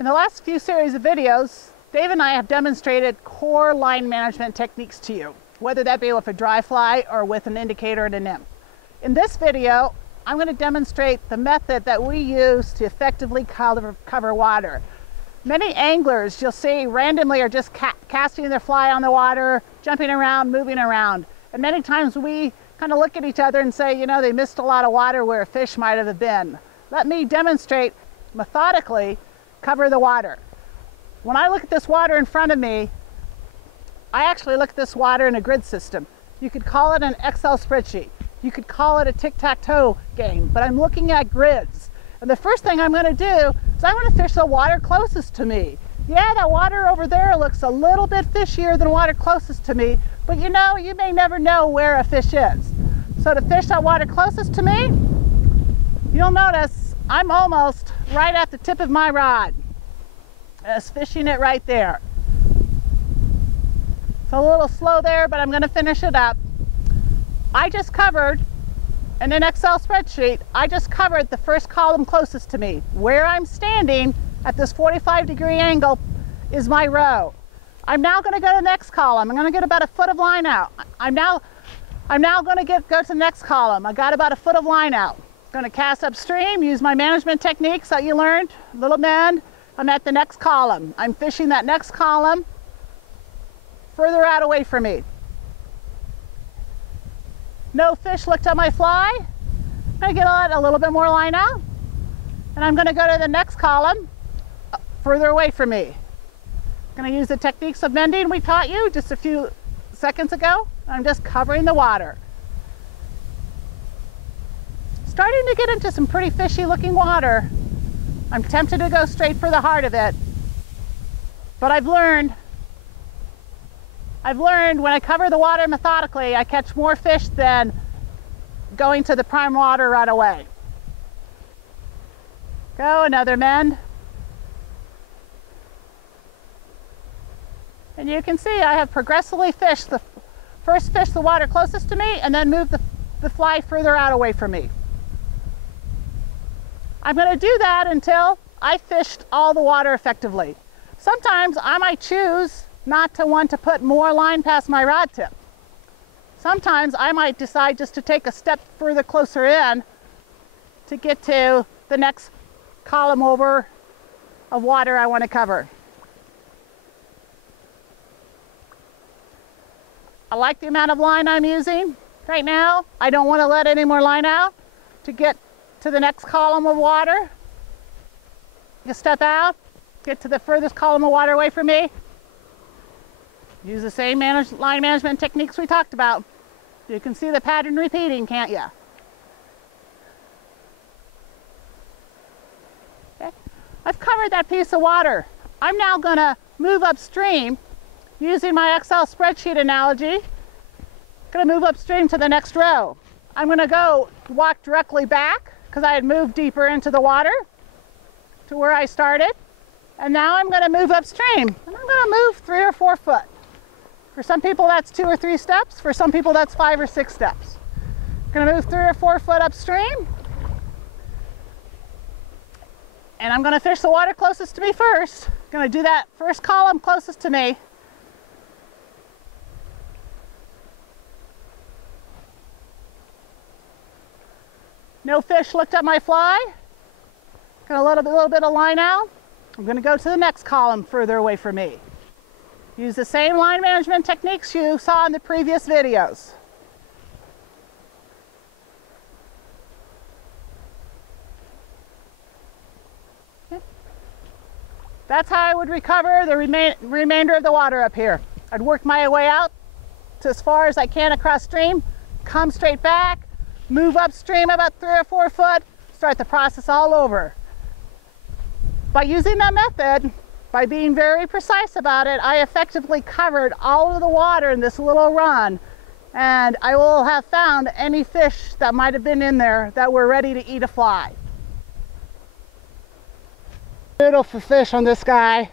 In the last few series of videos, Dave and I have demonstrated core line management techniques to you, whether that be with a dry fly or with an indicator and a nymph. In this video, I'm going to demonstrate the method that we use to effectively cover water. Many anglers you'll see randomly are just casting their fly on the water, jumping around, moving around. And many times we kind of look at each other and say, you know, they missed a lot of water where a fish might have been. Let me demonstrate methodically cover the water. When I look at this water in front of me, I actually look at this water in a grid system. You could call it an Excel spreadsheet. You could call it a tic-tac-toe game, but I'm looking at grids. And the first thing I'm going to do is I'm going to fish the water closest to me. Yeah, that water over there looks a little bit fishier than water closest to me, but you know, you may never know where a fish is. So to fish that water closest to me, you'll notice I'm almost right at the tip of my rod. Just fishing it right there. It's a little slow there, but I'm going to finish it up. I just covered, in an Excel spreadsheet, I just covered the first column closest to me. Where I'm standing at this 45-degree angle is my row. I'm now going to go to the next column. I'm going to get about a foot of line out. I'm now going to go to the next column. I got about a foot of line out. Going to cast upstream, use my management techniques that you learned, little bend. I'm at the next column. I'm fishing that next column further out away from me. No fish looked at my fly. I'm going to get a little bit more line out. And I'm going to go to the next column further away from me. I'm going to use the techniques of mending we taught you just a few seconds ago. I'm just covering the water. Starting to get into some pretty fishy looking water. I'm tempted to go straight for the heart of it. But I've learned when I cover the water methodically, I catch more fish than going to the prime water right away. Go, another mend. And you can see I have progressively fished first fish the water closest to me and then move the fly further out away from me. I'm going to do that until I fished all the water effectively. Sometimes I might choose not to want to put more line past my rod tip. Sometimes I might decide just to take a step further closer in to get to the next column over of water I want to cover. I like the amount of line I'm using right now. I don't want to let any more line out to get to the next column of water. Just step out, get to the furthest column of water away from me. Use the same line management techniques we talked about. You can see the pattern repeating, can't you? Okay. I've covered that piece of water. I'm now going to move upstream using my Excel spreadsheet analogy. I'm going to move upstream to the next row. I'm going to walk directly back because I had moved deeper into the water to where I started. And now I'm going to move upstream. And I'm going to move 3 or 4 foot. For some people that's 2 or 3 steps. For some people that's 5 or 6 steps. I'm going to move 3 or 4 foot upstream. And I'm going to fish the water closest to me first. I'm going to do that first column closest to me. No fish looked at my fly. Got a little bit of line out. I'm going to go to the next column further away from me. Use the same line management techniques you saw in the previous videos. Okay. That's how I would recover the remainder of the water up here. I'd work my way out to as far as I can across stream, come straight back, move upstream about 3 or 4 foot, start the process all over. By using that method, by being very precise about it, I effectively covered all of the water in this little run, and I will have found any fish that might have been in there that were ready to eat a fly. Beautiful fish on this guy.